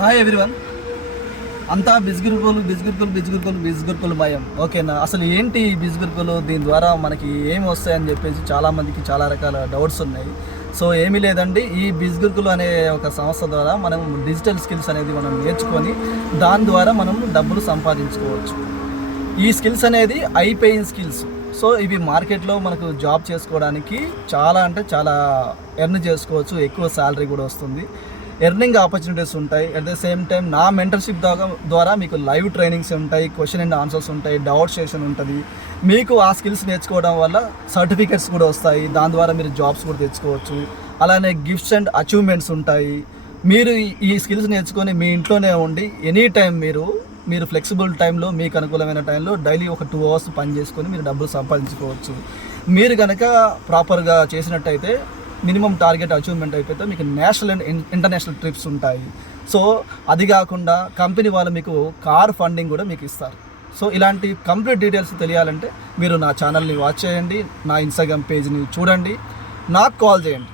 Hi everyone. అంతా బిజ్గురుకులు భయం. ఓకేనా? అసలు ఏంటి ఈ బిజ్గురుకులు, దీని ద్వారా మనకి ఏమి వస్తాయని చెప్పేసి చాలామందికి చాలా రకాల డౌట్స్ ఉన్నాయి. సో ఏమీ లేదండి, ఈ బిజ్గురుకులు అనే ఒక సంస్థ ద్వారా మనం డిజిటల్ స్కిల్స్ అనేది మనం నేర్చుకొని దాని ద్వారా మనం డబ్బులు సంపాదించుకోవచ్చు. ఈ స్కిల్స్ అనేది పేయింగ్ స్కిల్స్. సో ఇవి మార్కెట్లో మనకు జాబ్ చేసుకోవడానికి చాలా అంటే చాలా ఎర్న్ చేసుకోవచ్చు, ఎక్కువ శాలరీ కూడా వస్తుంది, ఎర్నింగ్ ఆపర్చునిటీస్ ఉంటాయి. అట్ ద సేమ్ టైం నా మెంటర్షిప్ ద్వారా మీకు లైవ్ ట్రైనింగ్స్ ఉంటాయి, క్వశ్చన్ అండ్ ఆన్సర్స్ ఉంటాయి, డౌట్ సెషన్ ఉంటుంది. మీకు ఆ స్కిల్స్ నేర్చుకోవడం వల్ల సర్టిఫికెట్స్ కూడా వస్తాయి, దాని ద్వారా మీరు జాబ్స్ కూడా తెచ్చుకోవచ్చు. అలానే గిఫ్ట్స్ అండ్ అచీవ్మెంట్స్ ఉంటాయి. మీరు ఈ స్కిల్స్ నేర్చుకొని మీ ఇంట్లోనే ఉండి ఎనీ టైం మీరు ఫ్లెక్సిబుల్ టైంలో మీకు అనుకూలమైన టైంలో డైలీ ఒక 2 hours పని చేసుకొని మీరు డబ్బులు సంపాదించుకోవచ్చు. మీరు కనుక ప్రాపర్గా చేసినట్టయితే మినిమం టార్గెట్ అచీవ్మెంట్ అయిపోతే మీకు నేషనల్ అండ్ ఇంటర్నేషనల్ ట్రిప్స్ ఉంటాయి. సో అది కాకుండా కంపెనీ వాళ్ళు మీకు కార్ ఫండింగ్ కూడా మీకు ఇస్తారు. సో ఇలాంటి కంప్లీట్ డీటెయిల్స్ తెలియాలంటే మీరు నా ఛానల్ని వాచ్ చేయండి, నా ఇన్స్టాగ్రామ్ పేజ్ని చూడండి, నాకు కాల్ చేయండి.